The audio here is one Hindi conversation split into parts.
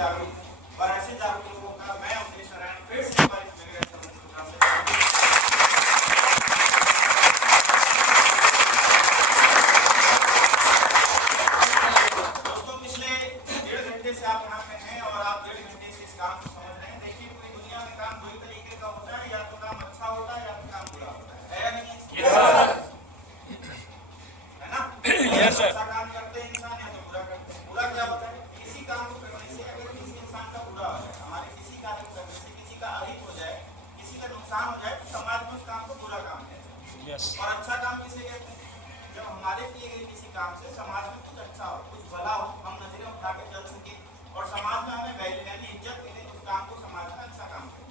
जागरूक और ऐसे जागरूक लोगों का मैं अपने शरण फिर से एक बार इस मेरे प्रोग्राम में दोस्तों, पिछले 1.5 घंटे से आप यहाँ पे हैं और आप 1.5 घंटे से इस काम को समझ रहे हैं। देखिए, पूरी दुनिया में काम दो ही तरीके का होता है, या तो काम अच्छा होता है या तो काम बुरा होता है या नहीं? है ना? अच्छा काम करते हैं इंसान या तो बुरा करते हैं। बुरा क्या होता है? किसी काम को करने से अगर किसी इंसान का बुरा हो जाए, हमारे किसी कार्य को करने से किसी का अहित हो जाए, किसी का नुकसान हो जाए, तो समाज में उस काम को बुरा काम कहते हैं। और अच्छा काम किसे कहते हैं? जब हमारे किए गए किसी काम से समाज में कुछ अच्छा हो, कुछ भला हो, हम नजरें उठा के चल सके और समाज में हमें वैल्यू यानी इज्जत मिले, उस काम को समाज में अच्छा काम करें।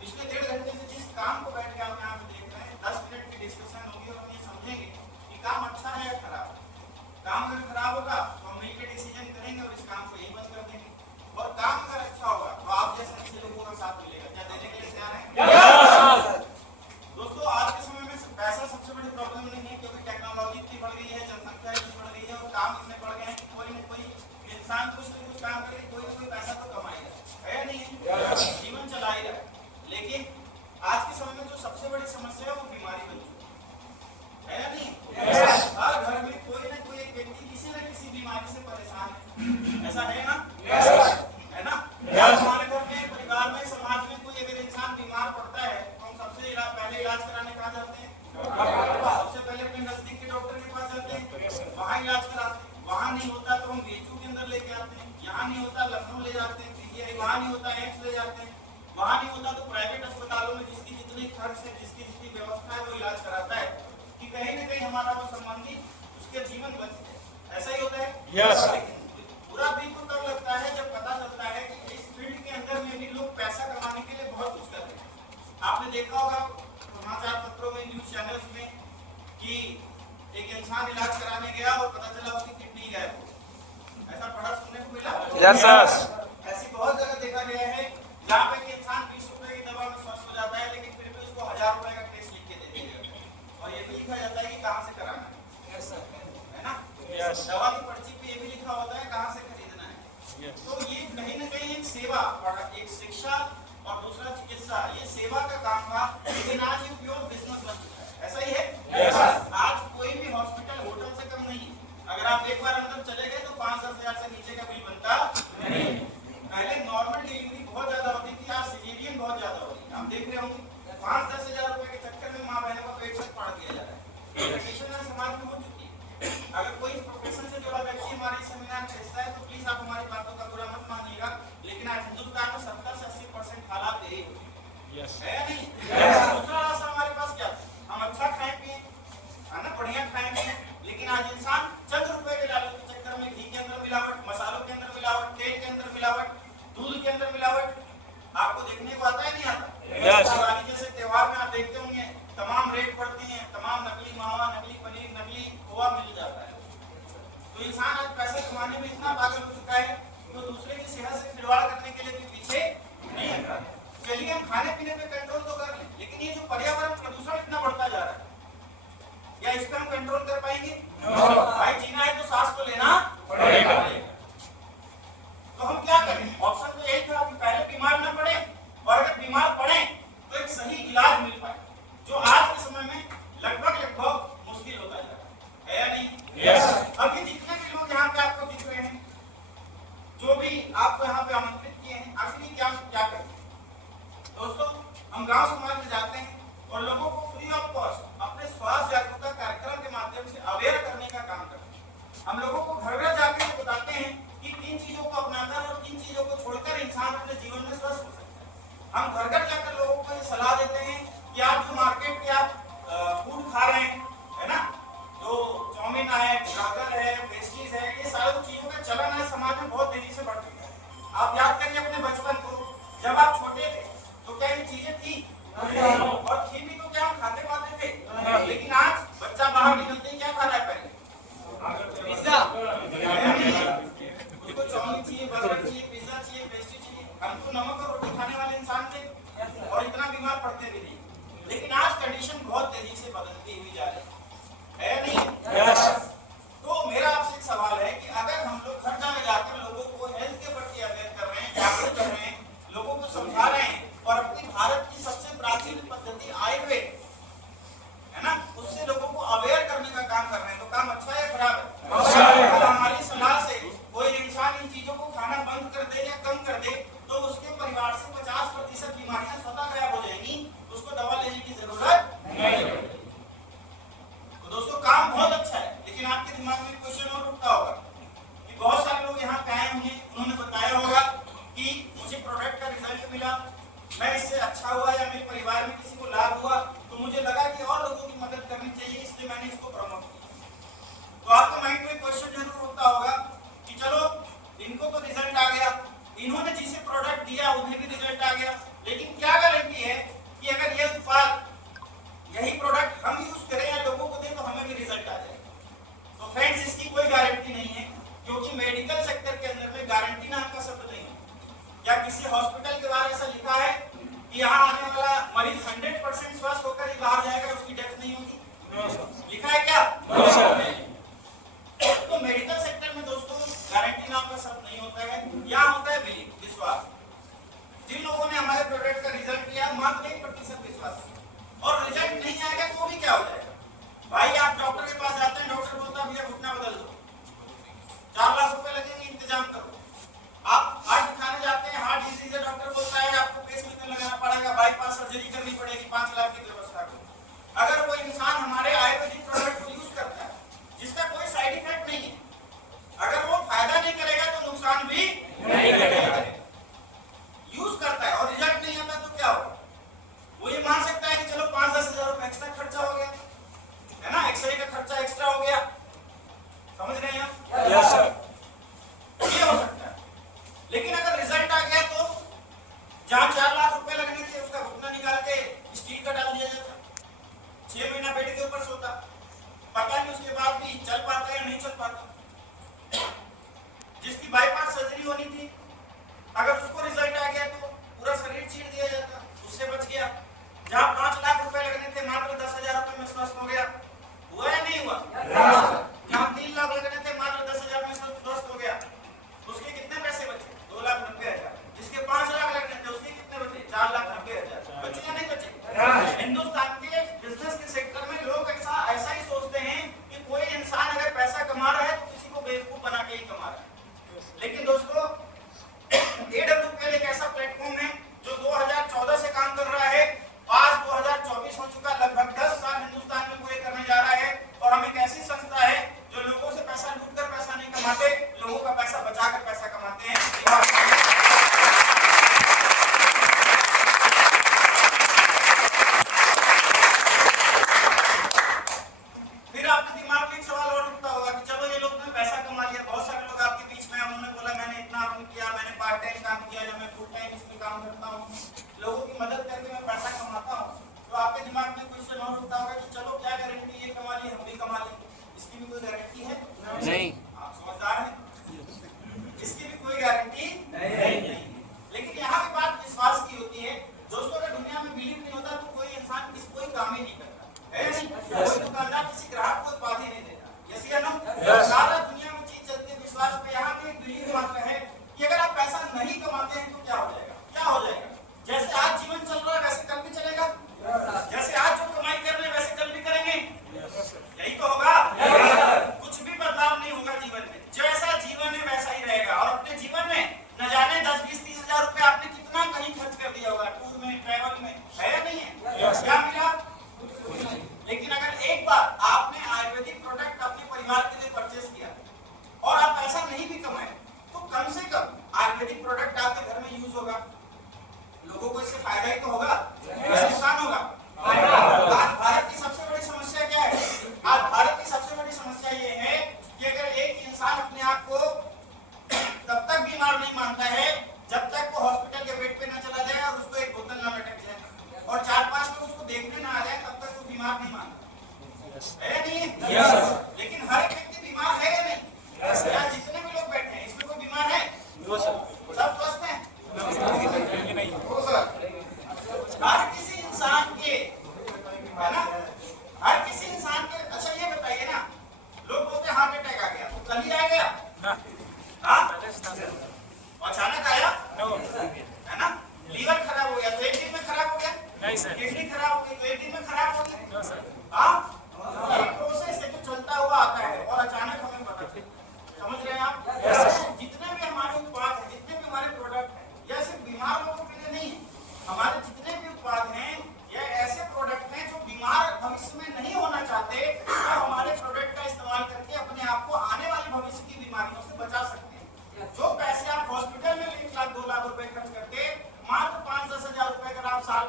पिछले 1.5 घंटे से जिस काम को बैठ के आप यहाँ पे देख रहे हैं, 10 मिनट की डिस्कशन होगी और हम ये समझेंगे कि काम अच्छा है या खराब। काम अगर खराब होगा तो हम मिलकर डिसीजन करेंगे और इस काम को यही बंद कर देंगे, और काम अगर अच्छा होगा तो आप जैसे अच्छे लोगों का साथ मिलेगा। क्या देने के लिए तैयार हैं? दोस्तों, आज के समय में पैसा सबसे बड़ी प्रॉब्लम नहीं है, क्योंकि टेक्नोलॉजी इतनी बढ़ गई है, जनसंख्या इतनी बढ़ गई है और काम इतने बढ़ गए हैं कि कोई न कोई इंसान कुछ न कुछ काम करके कोई न कोई पैसा तो कमाएगा, है या नहीं? जीवन चला ही रहा है। लेकिन आज के समय में जो सबसे बड़ी समस्या है वो बीमारी बन चुकी है या नहीं? हर घर में कोई न कोई एक व्यक्ति किसी न किसी बीमारी से परेशान है। ऐसा है ना? है ना? हमारे घर में, परिवार में, समाज में कोई अगर इंसान बीमार पड़ता है तो हम सबसे पहले इलाज कराने कहाँ जाते हैं? सबसे पहले अपने नजदीक के डॉक्टर के पास जाते हैं, वहाँ इलाज कराते हैं। वहाँ नहीं होता तो हम बीएचयू के अंदर लेके आते हैं, यहाँ नहीं होता लखनऊ ले जाते हैं, पीजीआई, वहाँ नहीं होता एम्स ले जाते हैं, वहाँ नहीं होता तो प्राइवेट अस्पतालों में जिसकी जितनी खर्च है, जिसकी जितनी व्यवस्था है, वो इलाज कराता है कि कहीं न कहीं हमारा वो संबंधी उसके जीवन बच जाए। ऐसा ही होता है। बुरा बिल्कुल तब लगता है जब पता चलता है कि इस फील्ड के अंदर में भी लोग पैसा कमाने के लिए बहुत कुछ कर रहे हैं। आपने देखा होगा समाचार पत्रों में, न्यूज चैनल्स में कि एक इंसान इलाज कराने गया और पता चला उसकी किडनी गायब हो गई। ऐसा पढ़ा सुनने को मिला? ऐसी बहुत जगह देखा गया है जहाँ पे कि इंसान 20 रुपए की दवा में स्वस्थ हो जाता है, लेकिन फिर भी उसको 1000 रुपए का टेस्ट लिख के दे दिया और ये भी लिखा जाता है कि कहाँ से कराना है ना? दवा की पर्ची पे ये भी लिखा होता है कहाँ से खरीदना है। तो ये कहीं न कहीं एक सेवा और एक शिक्षा और दूसरा चिकित्सा, ये सेवा का काम था, लेकिन आज ये प्योर बिजनेस बन चुका है। ऐसा ही है? आज कोई भी हॉस्पिटल होटल से कम नहीं। अगर आप एक बार अंदर चले गए तो 5-10 हजार से नीचे का बिल बनता नहीं। पहले नॉर्मल डिलीवरी बहुत ज्यादा होती थी, आज सिजेरियन बहुत ज्यादा होती है। आप देख रहे होंगे 5-10 हजार रुपए के चक्कर में माँ बहनों का पेट तक फाड़ दिया जा रहा है। कंडीशन समाज में हो चुकी है। अगर कोई प्रोफेशन से जुड़ा व्यक्ति हमारे सेमिनार में हिस्सा है तो प्लीज आप हमारी बातों का बुरा मत मानिएगा, लेकिन आज हिंदुस्तान में 70 से 80% हालात यही होते हैं। है नहीं? दूसरा रास्ता हमारे पास क्या था? हम अच्छा खाएं पिए, है ना, बढ़िया खाएं पिए, लेकिन आज इंसान चंद रुपए के लालच के चक्कर में घी के अंदर मिलावट, मसालों के अंदर मिलावट, तेल के अंदर मिलावट, दूध के अंदर मिलावट, आपको देखने को आता है नहीं आता? दिवाली जैसे त्योहार में आप देखते होंगे तमाम रेट बढ़ती हैं, तमाम नकली मावा, नकली पनीर, नकली खोआ मिल जाता है। तो इंसान आज पैसे कमाने में इतना पागल हो चुका है कि वो दूसरे की सेहत से खिलवाड़ करने के लिए भी पीछे नहीं हट रहा। चलिए हम खाने पीने पे कंट्रोल तो कर लें, लेकिन ये जो पर्यावरण प्रदूषण इतना बढ़ता जा रहा है, क्या इस पे हम कंट्रोल कर पाएंगे? भाई जीना है तो सांस तो लेना पड़ेगा। तो हम क्या करें? ऑप्शन तो यही था कि पहले बीमार न पड़े, और अगर बीमार पड़े तो एक सही इलाज मिल पाए, जो आज के समय में लगभग मुश्किल होता जा रहा है या नहीं? अभी जितने भी लोग यहाँ पे आपको दिख रहे हैं, जो भी आपको यहाँ पे आमंत्रित किए हैं, आखिर क्या करें? दोस्तों, हम गांव समाज में जाते हैं और लोगों को फ्री ऑफ कॉस्ट अपने स्वास्थ्य जागरूकता कार्यक्रम के माध्यम से अवेयर करने का काम करते हैं। हम लोगों को घर घर जाकर बताते हैं कि किन चीजों को अपनाकर और किन चीजों को छोड़कर इंसान अपने जीवन में स्वस्थ हो सकता है। हम घर घर जाकर लोगों को ये सलाह देते हैं कि आप जो मार्केट के आप फूड खा रहे हैं, है ना, जो चाउमीन है, बर्गर है, पेस्ट्रीज है, ये सारी चीजों का चलन है समाज में बहुत तेजी से बढ़ चुका है। आप याद करिए अपने बचपन को, जब आप छोटे थे तो क्या ये चीजें थी? और थी भी तो क्या हम खाते पाते थे? लेकिन आज बच्चा बाहर निकलते ही क्या खा रहा है? पहले पिज्जा, उसको चाउमीन चाहिए, बर्गर चाहिए, पिज्जा चाहिए, पेस्ट्री चाहिए। हम तो नमक और रोटी खाने वाले इंसान थे और इतना बीमार पड़ते भी नहीं, लेकिन आज कंडीशन बहुत तेजी से बदलती हुई जा रही है नहीं? तो मेरा आपसे एक सवाल है कि अगर हम लोग घर जाकर लोगों को हेल्थ के प्रति अवेयर कर रहे जागरूक कर रहे हैं, लोगों को समझा रहे हैं और अपनी भारत की सबसे प्राचीन पद्धति आयुर्वेद है ना, उससे लोगों को अवेयर करने का काम कर रहे हैं। तो काम अच्छा है खराब है? अगर हमारी सलाह से कोई इंसान इन चीजों को खाना बंद कर दे या कम कर दे तो उसके परिवार से 50% बीमारियां स्वतः गायब हो जाएंगी, उसको दवा लेने की जरूरत नहीं। तो दोस्तों काम बहुत अच्छा है, लेकिन आपके दिमाग में क्वेश्चन और उठता होगा कि बहुत सारे लोग यहाँ पे आए होंगे, उन्होंने बताया होगा कि मुझे प्रोडक्ट का रिजल्ट मिला, मैं इससे अच्छा हुआ या मेरे परिवार में किसी को लाभ हुआ, तो मुझे लगा कि और लोगों की मदद करनी चाहिए, इसलिए मैंने इसको प्रमोट किया। तो आपके माइंड में क्वेश्चन जरूर होता होगा कि चलो इनको तो रिजल्ट आ गया, इन्होंने जिसे प्रोडक्ट दिया उन्हें भी रिजल्ट आ गया, लेकिन क्या गारंटी है कि अगर ये उत्पाद यही प्रोडक्ट हम यूज करें या लोगों को दें तो हमें भी रिजल्ट आ जाए? तो फ्रेंड्स इसकी कोई गारंटी नहीं है, क्योंकि मेडिकल सेक्टर के अंदर में गारंटी नाम का शब्द नहीं है। क्या किसी हॉस्पिटल के बारे में ऐसा लिखा है कि यहाँ आने वाला मरीज 100% स्वस्थ होकर ही बाहर जाएगा, उसकी डेथ नहीं होगी? लिखा है क्या? तो मेडिकल सेक्टर में दोस्तों गारंटी नाम का शब्द नहीं होता है, यहाँ होता है बिलीव, विश्वास। जिन लोगों ने हमारे प्रोडक्ट का रिजल्ट लिया मात्र 1% विश्वास, और रिजल्ट नहीं आएगा तो भी क्या हो जाएगा? भाई आप डॉक्टर के पास जाते हैं, डॉक्टर बोलता है भैया घुटना बदल दो, 4 लाख रुपए लगेंगे, इंतजाम करो। आप हार्ट दिखाने जाते हैं, हार्ट डिजीज है, डॉक्टर बोलता है आपको पेसमेकर लगाना पड़ेगा, बाईपास सर्जरी करनी पड़ेगी, 5 लाख की व्यवस्था करो। अगर कोई इंसान हमारे आयुर्वेदिक प्रोडक्ट को यूज करता है जिसका कोई साइड इफेक्ट नहीं है, अगर वो फायदा नहीं करेगा तो नुकसान भी नहीं करेगा, यूज करता है और रिजल्ट नहीं आता तो क्या होगा? वो ये मान सकता है कि चलो 5-10 हजार रुपए एक्स्ट्रा खर्चा हो गया है ना, एक्सरे का खर्चा एक्स्ट्रा हो गया, समझ रहे हैं आप? Yes sir. ये हो सकता है, लेकिन अगर रिजल्ट आ गया तो जहां 4 लाख रुपए लगने थे उसका घुटना निकाल के स्टील का डाल दिया जाता, 6 महीना बेड के ऊपर सोता, पता नहीं उसके बाद भी चल पाता या नहीं चल पाता। जिसकी बाईपास सर्जरी होनी थी, अगर उसको रिजल्ट आ गया तो पूरा शरीर चीर दिया जाता, उससे बच गया। जहां 5 लाख रुपए लगने थे मात्र 10,000 रुपए में स्वस्थ हो गया, हुआ या नहीं हुआ? जहां 3 लाख लगने थे मात्र 10,000 में स्वस्थ हो गया, उसके कितने पैसे बचे? 2,90,000। जिसके 5 लाख लगने थे उसके कितने बचे? 4,90,000। बचे या नहीं बचे? हिंदुस्तान के बिजनेस के सेक्टर में लोग ऐसा ही सोचते हैं कि कोई इंसान अगर पैसा कमा रहा है तो किसी को बेवकूफ बना के ही कमा रहा है। लेकिन दोस्तों AWPL एक ऐसा प्लेटफॉर्म है जो 2014 से काम कर रहा है, आज 2024 हो चुका, लगभग 10 साल हिंदुस्तान में पूरे करने जा रहा है, और हम एक ऐसी संस्था है जो लोगों से पैसा लूट कर पैसा नहीं कमाते, लोगों का पैसा बचा कर पैसा कमाते हैं। फिर आपके दिमाग में एक सवाल और उठता होगा कि चलो ये लोग ने पैसा कमा लिया, बहुत सारे लोग आपके बीच में उन्होंने बोला मैंने इतना अर्न किया, मैंने पार्ट टाइम काम किया या मैं फुल टाइम इसमें काम करता हूँ, लोगों की मदद करके मैं पैसा कमाता हूँ। तो आपके दिमाग में क्वेश्चन और उठता होगा कि चलो क्या गारंटी ये कमा ली हम भी कमा लें? इसकी भी कोई गारंटी है? नहीं। आप समझदार हैं, इसकी भी कोई गारंटी नहीं। लेकिन यहाँ पे बात विश्वास की होती है दोस्तों। अगर दुनिया में बिलीव नहीं होता तो कोई इंसान कोई काम ही नहीं करता है, नहीं? कोई दुकानदार किसी ग्राहक को उत्पाद ही नहीं देता, यस या नो? सारा दुनिया में चीज चलती है विश्वास पे। यहाँ पे एक बिलीव मात्र है कि अगर आप पैसा नहीं कमाते हैं तो क्या हो जाएगा? क्या हो जाएगा? जैसे आज जीवन चल रहा है वैसे कल भी चलेगा, जैसे आज जो कमाई कर रहे हैं वैसे कल भी करेंगे, यही तो होगा। कुछ भी बदलाव नहीं होगा जीवन में, जैसा जीवन है वैसा ही रहेगा। और अपने जीवन में न जाने 10, 20, 30 हजार रुपए आपने कितना कहीं खर्च कर दिया होगा, टूर में, ट्रैवल में, है या नहीं है? क्या मिला? लेकिन अगर एक बार आपने आयुर्वेदिक प्रोडक्ट अपने परिवार के लिए परचेस किया और आप पैसा नहीं भी कमाए तो कम से कम आयुर्वेदिक प्रोडक्ट आपके घर में यूज होगा, लोगों को इससे फायदा ही तो होगा, नुकसान होगा। आज भारत की सबसे बड़ी समस्या क्या है? आज भारत की सबसे बड़ी समस्या ये है कि अगर एक इंसान अपने आप को तब तक बीमार नहीं मानता है जब तक वो हॉस्पिटल के बेड पे ना चला जाए और उसको एक बोतल ना लटक जाए और 4-5 लोग उसको देखने ना आ जाए, तब तक वो बीमार नहीं मानता है, नहीं? लेकिन हर एक व्यक्ति बीमार है या नहीं? या जितने भी लोग बैठे हैं इसमें कोई बीमार है? सब स्वस्थ हैं? हर किसी इंसान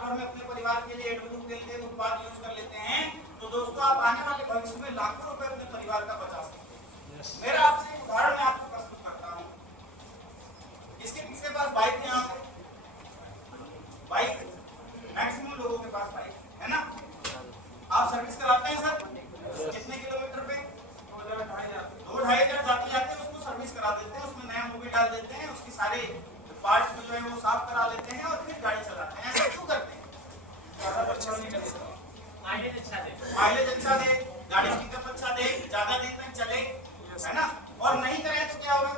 भर में अपने परिवार के लिए AWPL के उत्पाद यूज कर लेते हैं तो दोस्तों आप आने वाले भविष्य में लाखों रुपए अपने परिवार का बचा सकते हैं। मेरा आपसे एक उदाहरण मैं आपको प्रस्तुत करता हूँ। इसके पास बाइक है, यहाँ पे बाइक मैक्सिमम लोगों के पास बाइक है ना। आप सर्विस कराते हैं सर, कितने किलोमीटर पे? 2-2.5 जाते जाते उसको सर्विस करा देते हैं, उसमें नया मोबिल डाल देते हैं, उसकी सारे पार्ट्स जो है वो साफ करा लेते हैं और फिर गाड़ी चलाते हैं। ऐसा क्यों करते हैं? माइलेज अच्छा दे, गाड़ी की पिकअप अच्छा दे, ज्यादा देर तक चले, है ना। और नहीं करें तो क्या होगा?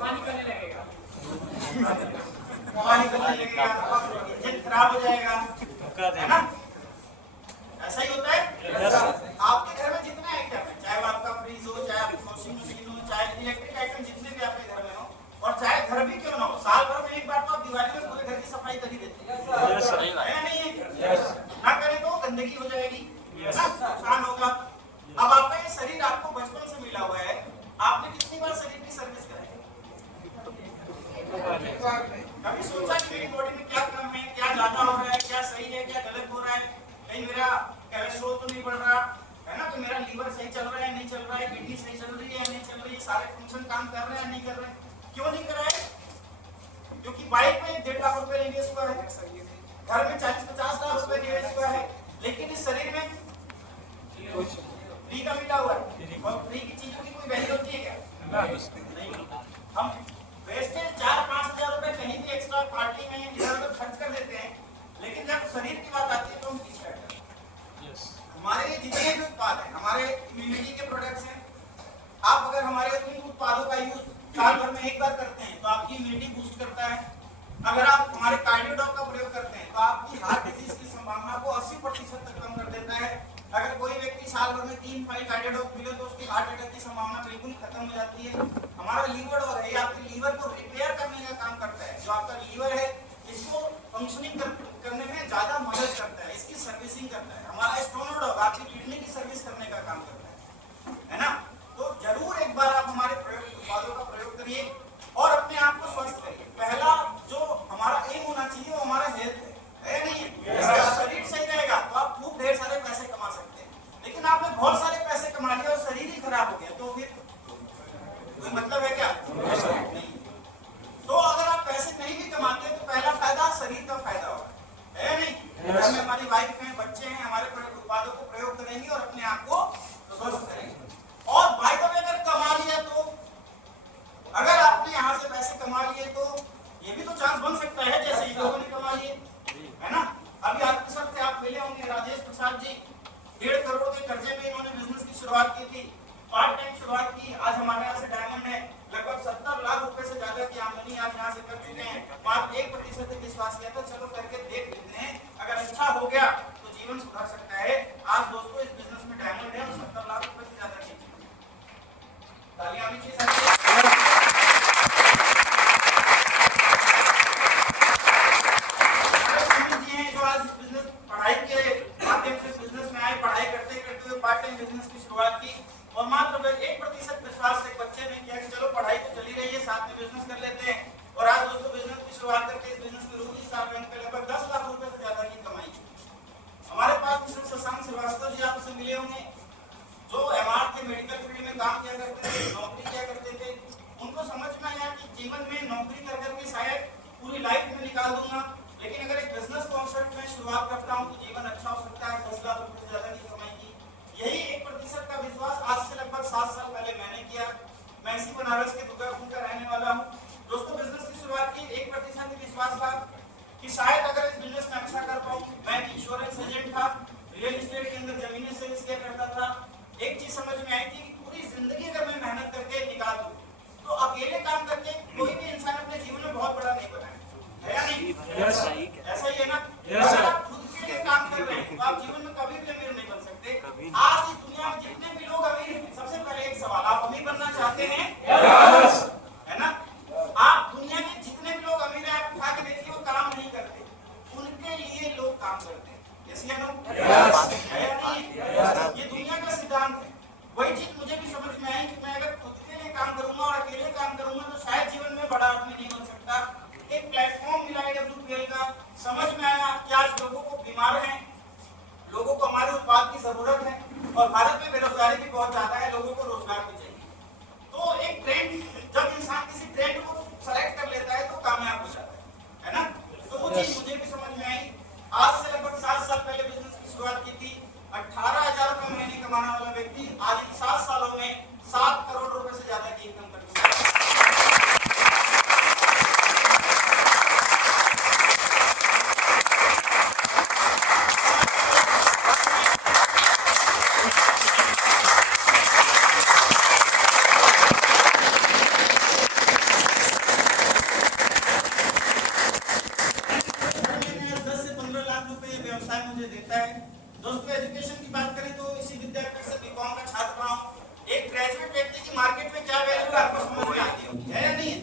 पानी करने लगेगा, इंजन खराब हो जाएगा, है ना। ऐसा ही होता है। आपके घर में जितने आइटम है, चाहे वो आपका फ्रिज हो, चाहे आपकी वॉशिंग मशीन हो, चाहे इलेक्ट्रिक आइटम जितने भी आपके घर में हो, और चाहे घर भी क्यों ना हो, साल भर में एक बार तो आप दिवाली में पूरे घर की सफाई कर ही देते हैं, है नहीं है? ना करें तो गंदगी हो जाएगी, नुकसान होगा। अब आपका ये शरीर आपको बचपन से मिला हुआ है, आपने कितनी बार शरीर की सर्विस कराई? कभी सोचा कि मेरी बॉडी में क्या कम है, क्या ज्यादा हो रहा है, क्या सही है, क्या गलत हो रहा है, कहीं मेरा कोलेस्ट्रॉल तो नहीं बढ़ रहा है ना, तो मेरा लीवर सही चल रहा है नहीं चल रहा है, किडनी सही चल रही है नहीं चल रही है, सारे फंक्शन काम कर रहे हैं नहीं कर रहे हैं? क्यों नहीं कर रहा है? क्योंकि बाइक में 1.5 लाख रुपए निवेश हुआ है, घर में 40-50 लाख रुपए निवेश हुआ है, लेकिन इस शरीर में फ्री का मिला हुआ है। और फ्री की चीजों की कोई वैल्यू होती है क्या? नहीं। हम वेस्टेज 4-5 हजार रुपए कहीं भी एक्स्ट्रा पार्टी में इधर-उधर खर्च कर देते हैं, लेकिन जब शरीर की बात आती है तो हम पीछे हटते हैं। हमारे लिए जितने भी उत्पाद हैं, हमारे इम्यूनिटी के प्रोडक्ट्स हैं, आप अगर हमारे इन उत्पादों का यूज साल भर में एक बार करते हैं तो आपकी इम्यूनिटी बूस्ट करता है। अगर आप हमारे कार्डियोडॉक का प्रयोग करते हैं तो आपकी हार्ट डिजीज की संभावना को 80% तक कम कर देता है। अगर कोई व्यक्ति साल भर में 3 फाइल कार्डियोडॉक मिले तो उसकी हार्ट अटैक की संभावना बिल्कुल खत्म हो जाती है। हमारा लीवर और है, आपके लीवर को रिपेयर करने का काम करता है। जो आपका लीवर है इसको फंक्शनिंग करने में ज्यादा मदद करता है, इसकी सर्विसिंग करता है। हमारा स्टोनोडॉक आपकी किडनी की सर्विस करने का काम करता है ना। तो जरूर एक बार आप हमारे उत्पादों का प्रयोग करिए और अपने आप को स्वस्थ करिए। पहला जो हमारा एम होना चाहिए वो हमारा हेल्थ है नहीं है? शरीर सही रहेगा तो आप खूब ढेर सारे पैसे कमा सकते हैं, लेकिन आपने बहुत सारे पैसे कमा लिए और शरीर ही खराब हो गया तो फिर कोई मतलब है क्या? नहीं। तो अगर आप पैसे नहीं भी कमाते तो पहला फायदा शरीर का फायदा होगा, है नहीं? घर में हमारी वाइफ है, बच्चे हैं, हमारे उत्पादों को प्रयोग करेंगे और अपने आप को स्वस्थ करेंगे। और भाई तो अगर कमा लिया तो, अगर आपने यहाँ से पैसे कमा लिए तो ये भी तो चांस बन सकता है जैसे इन लोगों ने कमा लिए, है ना। अभी आपके साथ से आप मिले होंगे राजेश प्रसाद जी, 1.5 करोड़ के कर्जे में इन्होंने बिजनेस की शुरुआत की थी, पार्ट टाइम शुरुआत की। आज हमारे यहाँ से डायमंड है, लगभग 70 लाख रुपए से ज्यादा की आमदनी आज यहाँ से कर चुके हैं। मात्र 1% विश्वास किया था, चलो करके देख लेते हैं, अगर अच्छा हो गया तो जीवन सुधर सकता है। आज दोस्तों इस बिजनेस में डायमंड है और 70 लाख रुपए से ज्यादा की तालियां भी चाहिए। जो आज इस बिजनेस पढ़ाई के माध्यम से बिजनेस में आए, पढ़ाई करते करते हुए पार्ट टाइम बिजनेस की शुरुआत की और मात्र 1% विश्वास से बच्चे ने किया कि चलो पढ़ाई तो चली रही है, साथ में बिजनेस कर लेते हैं। और आज दोस्तों बिजनेस की शुरुआत करके इस बिजनेस में रूपी स्टार बैंक पे लगभग 10 लाख रुपए से ज्यादा की कमाई। हमारे पास मिस्टर शशांक श्रीवास्तव जी आपसे मिले होंगे, जो एमआर थे, मेडिकल फील्ड में काम किया करते थे, नौकरी किया करते थे। उनको समझ में आया कि जीवन में नौकरी कर करके शायद पूरी लाइफ में निकाल दूंगा, लेकिन अगर एक बिजनेस कॉन्सेप्ट में शुरुआत करता हूं तो जीवन अच्छा हो सकता है। 10 लाख रुपए से ज्यादा की कमाई की। यही 1% का विश्वास आज से लगभग 7 साल पहले मैंने किया। मैं इसी बनारस के दुर्गापुर का रहने वाला हूँ। दोस्तों बिजनेस की शुरुआत की 1% विश्वास था कि शायद अगर इस बिजनेस में अच्छा कर पाऊं। मैं इंश्योरेंस एजेंट था, रियल एस्टेट के अंदर जमीनें सेल्स किया करता था। एक चीज समझ में आई थी कि पूरी जिंदगी अगर मैं मेहनत करके निकाल दूं तो अकेले काम करके कोई भी इंसान अपने जीवन में बहुत बड़ा नहीं बना है या नहीं? ऐसा ही है ना। अगर आप खुद के लिए काम कर रहे हैं तो आप जीवन में कभी भी अमीर नहीं बन सकते। आज इस दुनिया में जितने भी लोग अमीर हैं, सबसे पहले एक सवाल, आप अमीर बनना चाहते हैं? है ना। आप दुनिया के जितने भी लोग अमीर हैं, आप उठा के देखिए वो काम नहीं करते, उनके लिए लोग काम करते हैं। ये दुनिया का सिद्धांत है। वही चीज मुझे भी समझ में आई कि मैं अगर खुद के लिए काम करूंगा और अकेले काम करूंगा तो शायद जीवन में बड़ा आदमी नहीं बन सकता। एक प्लेटफॉर्म मिला AWPL का, समझ में आया क्या बात की जरूरत है और भारत में बेरोजगारी भी बहुत ज्यादा है, लोगों को रोजगार भी चाहिए। तो एक ट्रेंड, जब इंसान किसी ट्रेंड को सेलेक्ट कर लेता है तो कामयाब हो जाता है ना। तो वो चीज मुझे भी समझ में आई। आज से लगभग 7 साल पहले बिजनेस की शुरुआत की थी। 18,000 रुपए महीने कमाने वाला व्यक्ति आज 7 सालों में 7 करोड़ रुपए से ज्यादा की इनकम कर चुका है। व्यवसाय मुझे देता है। दोस्तों एजुकेशन की बात करें तो इसी विद्यापीठ से बीकॉम का छात्र रहा हूँ। एक ग्रेजुएट व्यक्ति की मार्केट में क्या वैल्यू है आपको समझ में आती है या नहीं है?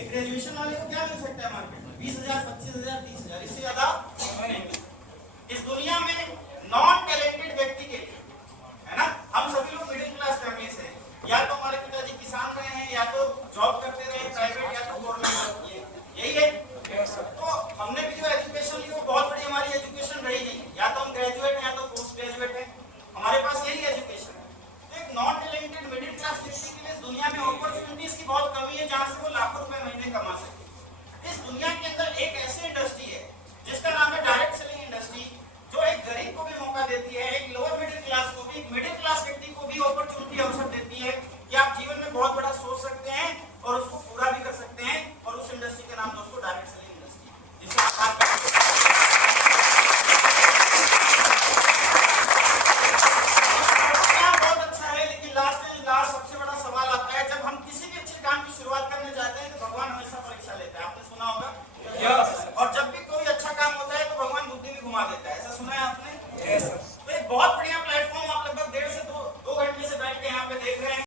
एक ग्रेजुएशन वाले को क्या मिल सकता है मार्केट में? 20,000, 25,000, 30,000, इससे ज्यादा नहीं। इस दुनिया में नॉन टैलेंटेड व्यक्ति के लिए, है ना, हम सभी लोग मिडिल क्लास फैमिली से, या तो हमारे पिताजी किसान रहे हैं, या तो जॉब करते रहे प्राइवेट, या तो गवर्नमेंट, यही है। तो हमने भी जो एजुकेशन ली वो बहुत बड़ी हमारी एजुकेशन रही नहीं, या तो हम ग्रेजुएट हैं या तो पोस्ट ग्रेजुएट हैं, हमारे पास यही एजुकेशन है। तो एक नॉन टैलेंटेड मिडिल क्लास व्यक्ति के लिए दुनिया में अपॉर्चुनिटीज की बहुत कमी है जहां से वो लाखों रुपए महीने कमा सके। इस दुनिया के अंदर एक ऐसी इंडस्ट्री है जिसका नाम है डायरेक्ट सेलिंग इंडस्ट्री, जो एक गरीब को भी मौका देती है, एक लोअर मिडिल क्लास को भी, मिडिल क्लास व्यक्ति को भी अपॉर्चुनिटी अवसर देती है कि आप जीवन में बहुत बड़ा सोच सकते हैं और उसको पूरा भी कर सकते हैं। और उस इंडस्ट्री का नाम दोस्तों डायरेक्ट सेलिंग इंडस्ट्री, जिसे आप बहुत अच्छा है। लेकिन लास्ट सबसे बड़ा सवाल आता है, जब हम किसी भी अच्छे काम की शुरुआत करने जाते हैं तो भगवान हमेशा परीक्षा लेते हैं। आपने सुना होगा